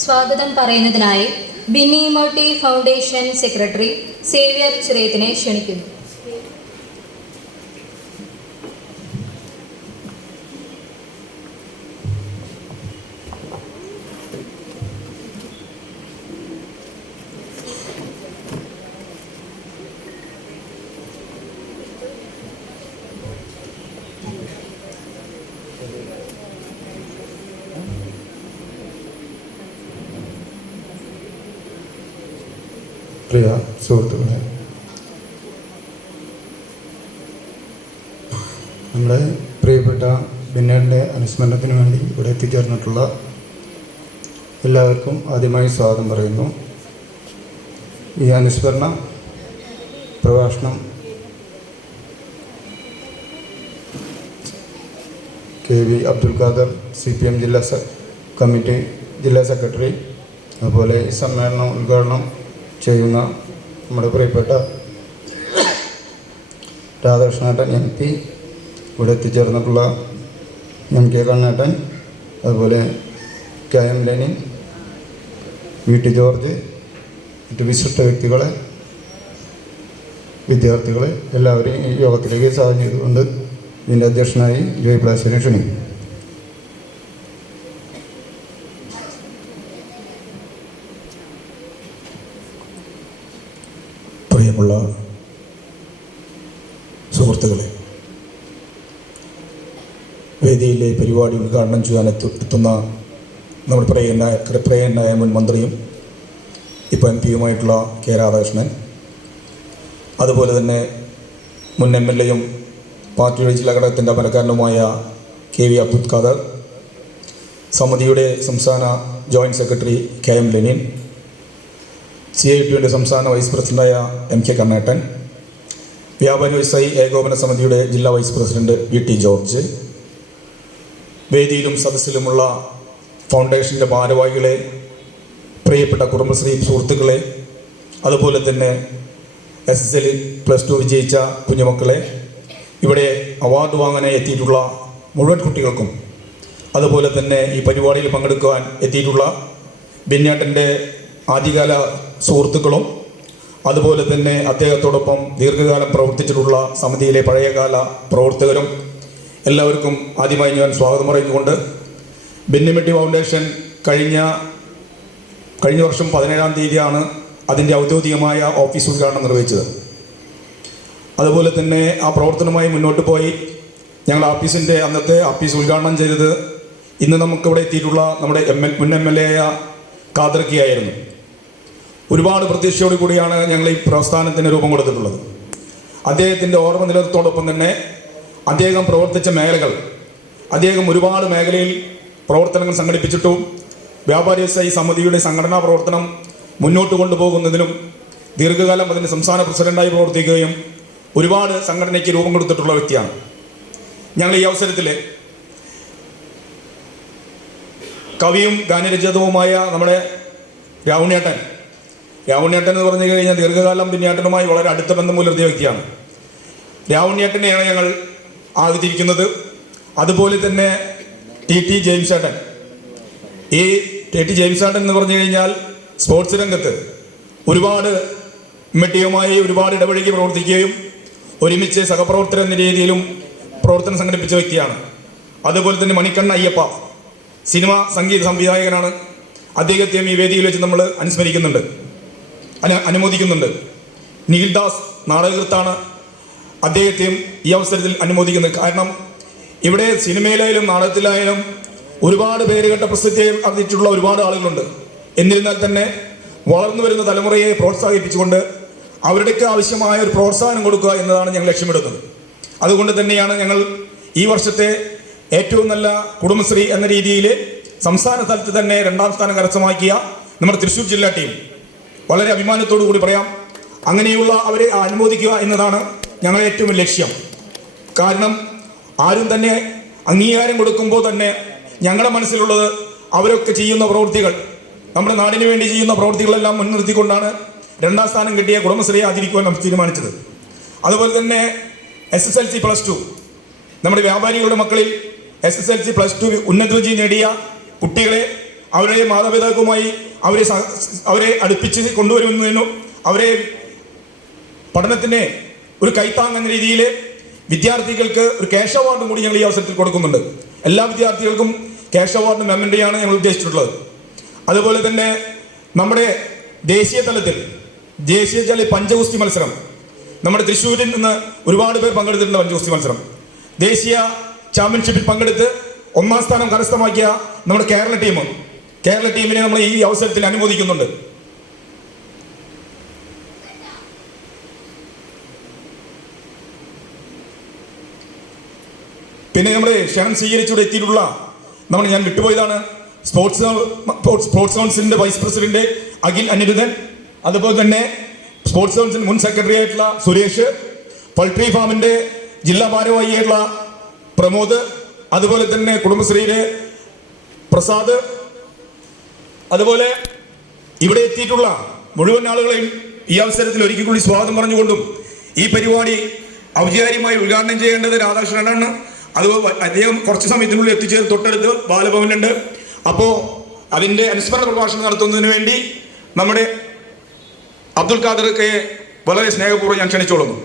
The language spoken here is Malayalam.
സ്വാഗതം പറയുന്നതിനായി ബിന്നി മോട്ടി ഫൗണ്ടേഷൻ സെക്രട്ടറി സേവ്യർ ചിറയത്തിനെ ക്ഷണിക്കുന്നു. പ്രിയ സുഹൃത്തുക്കളെ, നമ്മുടെ പ്രിയപ്പെട്ട ബിന്നേറിൻ്റെ അനുസ്മരണത്തിന് വേണ്ടി ഇവിടെ എത്തിച്ചേർന്നിട്ടുള്ള എല്ലാവർക്കും ആദ്യമായി സ്വാഗതം പറയുന്നു. ഈ അനുസ്മരണ പ്രഭാഷണം KV Abdul Khader CPM committee ജില്ലാ സെക്രട്ടറി, അതുപോലെ ഈ സമ്മേളനം ഉദ്ഘാടനം ചെയ്യുന്ന നമ്മുടെ പ്രിയപ്പെട്ട രാധാകൃഷ്ണേട്ടൻ MP, ഇവിടെ എത്തിച്ചേർന്നിട്ടുള്ള MK കണ്ണേട്ടൻ, അതുപോലെ KM ലെനിൻ, VT ജോർജ്, മറ്റ് വിശിഷ്ട വ്യക്തികളെ, വിദ്യാർത്ഥികളെ എല്ലാവരെയും ഈ യോഗത്തിലേക്ക് സ്വാഗതം ചെയ്തുകൊണ്ട് ഇതിൻ്റെ അധ്യക്ഷനായി ജയപ്രകാശിനെ ക്ഷണിക്കും. പ്രിയമുള്ള സുഹൃത്തുക്കളെ, വേദിയിലെ പരിപാടി ഉദ്ഘാടനം ചെയ്യാൻ എത്തുന്ന നമ്മുടെ പ്രിയനായ മുൻ മന്ത്രിയും ഇപ്പോൾ MP-യുമായിട്ടുള്ള K. രാധാകൃഷ്ണൻ, അതുപോലെ തന്നെ മുൻ MLA-യും പാർട്ടിയുടെ ജില്ലാ ഘടകത്തിൻ്റെ അമരക്കാരനുമായ KV അബ്ദുൽ ഖാദർ, സമിതിയുടെ സംസ്ഥാന ജോയിൻറ്റ് സെക്രട്ടറി KM ലെനിൻ, CIT-യുടെ സംസ്ഥാന വൈസ് പ്രസിഡൻ്റായ MK കണ്ണേട്ടൻ, വ്യാപാരി വ്യവസായി ഏകോപന സമിതിയുടെ ജില്ലാ വൈസ് പ്രസിഡന്റ് VT ജോർജ്, വേദിയിലും സദസ്സിലുമുള്ള ഫൗണ്ടേഷൻ്റെ ഭാരവാഹികളെ, പ്രിയപ്പെട്ട കുടുംബശ്രീ സുഹൃത്തുക്കളെ, അതുപോലെ തന്നെ SSL+2 വിജയിച്ച കുഞ്ഞുമക്കളെ, ഇവിടെ അവാർഡ് വാങ്ങാനായി എത്തിയിട്ടുള്ള മുഴുവൻ കുട്ടികൾക്കും, അതുപോലെ തന്നെ ഈ പരിപാടിയിൽ പങ്കെടുക്കുവാൻ എത്തിയിട്ടുള്ള ബിന്നേട്ടൻ്റെ ആദ്യകാല സുഹൃത്തുക്കളും, അതുപോലെ തന്നെ അദ്ദേഹത്തോടൊപ്പം ദീർഘകാലം പ്രവർത്തിച്ചിട്ടുള്ള സമിതിയിലെ പഴയകാല പ്രവർത്തകരും എല്ലാവർക്കും ആദ്യമായി ഞാൻ സ്വാഗതം പറയുന്നുകൊണ്ട്, ബെന്നി ഫൗണ്ടേഷൻ കഴിഞ്ഞ വർഷം 17-ാം തീയതിയാണ് അതിൻ്റെ ഔദ്യോഗികമായ ഓഫീസ് ഉദ്ഘാടനം നിർവഹിച്ചത്. അതുപോലെ തന്നെ ആ പ്രവർത്തനവുമായി മുന്നോട്ട് പോയി ഞങ്ങൾ അന്നത്തെ ഓഫീസ് ഉദ്ഘാടനം ചെയ്തത് ഇന്ന് നമുക്കിവിടെ എത്തിയിട്ടുള്ള നമ്മുടെ മുൻ MLA ഖാദർക്കിയായിരുന്നു. ഒരുപാട് പ്രതീക്ഷയോടു കൂടിയാണ് ഞങ്ങൾ ഈ പ്രസ്ഥാനത്തിന് രൂപം കൊടുത്തിട്ടുള്ളത്. അദ്ദേഹത്തിൻ്റെ ഓർമ്മ നിലനിർത്തോടൊപ്പം തന്നെ അദ്ദേഹം പ്രവർത്തിച്ച മേഖലകൾ, അദ്ദേഹം ഒരുപാട് മേഖലയിൽ പ്രവർത്തനങ്ങൾ സംഘടിപ്പിച്ചിട്ടും വ്യാപാരി വ്യവസായി സമിതിയുടെ സംഘടനാ പ്രവർത്തനം മുന്നോട്ട് കൊണ്ടുപോകുന്നതിനും ദീർഘകാലം അതിൻ്റെ സംസ്ഥാന പ്രസിഡൻ്റായി പ്രവർത്തിക്കുകയും ഒരുപാട് സംഘടനയ്ക്ക് രൂപം കൊടുത്തിട്ടുള്ള വ്യക്തിയാണ്. ഞങ്ങൾ ഈ അവസരത്തിൽ കവിയും ഗാനരചയിതാവുമായ നമ്മുടെ രാവുണ്ണിയേട്ടൻ എന്ന് പറഞ്ഞു കഴിഞ്ഞാൽ ദീർഘകാലം ബിന്നിയേട്ടനുമായി വളരെ അടുത്ത ബന്ധം പുലർത്തിയ വ്യക്തിയാണ്. രാവുണ്ണിയേട്ടനെയാണ് ഞങ്ങൾ ആദരിക്കുന്നത്. അതുപോലെ തന്നെ TT ജെയിംസ് ഏട്ടൻ. ഈ TT ജെയിംസ് ഏട്ടൻ എന്ന് പറഞ്ഞു കഴിഞ്ഞാൽ സ്പോർട്സ് രംഗത്ത് ഒരുപാട് MLA-യുമായി ഒരുപാട് ഇടപഴകി പ്രവർത്തിക്കുകയും ഒരുമിച്ച് സഹപ്രവർത്തകർ എന്ന രീതിയിലും പ്രവർത്തനം സംഘടിപ്പിച്ച വ്യക്തിയാണ്. അതുപോലെ തന്നെ മണിക്കണ്ണ അയ്യപ്പ സിനിമ സംഗീത സംവിധായകനാണ്. അദ്ദേഹത്തെയും ഈ വേദിയിൽ വെച്ച് നമ്മൾ അനുമോദിക്കുന്നുണ്ട്. നീൽദാസ് നാടകകൃത്താണ്. അദ്ദേഹത്തെയും ഈ അവസരത്തിൽ അനുമോദിക്കുന്നത്. കാരണം ഇവിടെ സിനിമയിലായാലും നാടകത്തിലായാലും ഒരുപാട് പേരുകെട്ട പ്രസിദ്ധി ആർജിച്ചിട്ടുള്ള ഒരുപാട് ആളുകളുണ്ട്. എന്നിരുന്നാൽ തന്നെ വളർന്നു വരുന്ന തലമുറയെ പ്രോത്സാഹിപ്പിച്ചുകൊണ്ട് അവരുടെയൊക്കെ ആവശ്യമായ ഒരു പ്രോത്സാഹനം കൊടുക്കുക എന്നതാണ് ഞങ്ങൾ ലക്ഷ്യമിടുന്നത്. അതുകൊണ്ട് തന്നെയാണ് ഞങ്ങൾ ഈ വർഷത്തെ ഏറ്റവും നല്ല കുടുംബശ്രീ എന്ന രീതിയിൽ സംസ്ഥാന തലത്തിൽ തന്നെ 2ാം സ്ഥാനം കരസ്ഥമാക്കിയ നമ്മുടെ തൃശ്ശൂർ ജില്ലാ ടീം, വളരെ അഭിമാനത്തോടു കൂടി പറയാം, അങ്ങനെയുള്ള അവരെ അനുമോദിക്കുക എന്നതാണ് ഞങ്ങളുടെ ഏറ്റവും ലക്ഷ്യം. കാരണം ആരും തന്നെ അംഗീകാരം കൊടുക്കുമ്പോൾ തന്നെ ഞങ്ങളുടെ മനസ്സിലുള്ളത് അവരൊക്കെ ചെയ്യുന്ന പ്രവൃത്തികൾ, നമ്മുടെ നാടിന് വേണ്ടി ചെയ്യുന്ന പ്രവൃത്തികളെല്ലാം മുൻനിർത്തിക്കൊണ്ടാണ് 2ാം സ്ഥാനം കിട്ടിയ കുടുംബശ്രീയെ ആദരിക്കുവാൻ നമ്മൾ തീരുമാനിച്ചത്. അതുപോലെ തന്നെ SSLC+2 നമ്മുടെ വ്യാപാരികളുടെ മക്കളിൽ SSLC+2 ഉന്നത വിജയം നേടിയ കുട്ടികളെ അവരുടെ മാതാപിതാക്കളുമായി അവരെ അടുപ്പിച്ച് കൊണ്ടുവരുന്നതിനും അവരെ പഠനത്തിന് ഒരു കൈത്താങ് എന്ന രീതിയിൽ വിദ്യാർത്ഥികൾക്ക് ഒരു ക്യാഷ് അവാർഡും കൂടി ഞങ്ങൾ ഈ അവസരത്തിൽ കൊടുക്കുന്നുണ്ട്. എല്ലാ വിദ്യാർത്ഥികൾക്കും ക്യാഷ് അവാർഡ് മെമ്മൻ്റെയാണ് ഞങ്ങൾ ഉദ്ദേശിച്ചിട്ടുള്ളത്. അതുപോലെ തന്നെ നമ്മുടെ ദേശീയ തലത്തിൽ പഞ്ചഗുസ്തി മത്സരം നമ്മുടെ തൃശ്ശൂരിൽ നിന്ന് ഒരുപാട് പേർ പങ്കെടുത്തിട്ടുണ്ട്. പഞ്ചഗുസ്തി മത്സരം ദേശീയ ചാമ്പ്യൻഷിപ്പിൽ പങ്കെടുത്ത് 1ാം സ്ഥാനം കരസ്ഥമാക്കിയ നമ്മുടെ കേരള ടീമിനെ നമ്മൾ ഈ അവസരത്തിൽ അനുമോദിക്കുന്നുണ്ട്. പിന്നെ നമ്മുടെ ക്ഷണം സ്വീകരിച്ചിവിടെ എത്തിയിട്ടുള്ള ഞാൻ വിട്ടുപോയതാണ് സ്പോർട്സ് കൗൺസിലിന്റെ വൈസ് പ്രസിഡന്റ് അഖിൽ അനിരുദ്ധൻ, അതുപോലെ തന്നെ സ്പോർട്സ് കൗൺസിൽ മുൻ സെക്രട്ടറി ആയിട്ടുള്ള സുരേഷ്, പൾട്രി ഫാമിന്റെ ജില്ലാ ഭാരവാഹിയായിട്ടുള്ള പ്രമോദ്, അതുപോലെ തന്നെ കുടുംബശ്രീയിലെ പ്രസാദ്, അതുപോലെ ഇവിടെ എത്തിയിട്ടുള്ള മുഴുവൻ ആളുകളെയും ഈ അവസരത്തിൽ ഒരിക്കൽ കൂടി സ്വാഗതം പറഞ്ഞുകൊണ്ടും ഈ പരിപാടി ഔപചാരികമായി ഉദ്ഘാടനം ചെയ്യേണ്ടത് രാധാകൃഷ്ണനാണ്. അതുപോലെ അദ്ദേഹം കുറച്ച് സമയത്തിനുള്ളിൽ എത്തിച്ചേർന്ന് തൊട്ടടുത്ത് ബാലഭവനുണ്ട്. അപ്പോൾ അതിൻ്റെ അനുസ്മരണ പ്രഭാഷണം നടത്തുന്നതിന് വേണ്ടി നമ്മുടെ അബ്ദുൽ ഖാദർക്ക് വളരെ സ്നേഹപൂർവ്വം ഞാൻ ക്ഷണിച്ചോളുന്നു.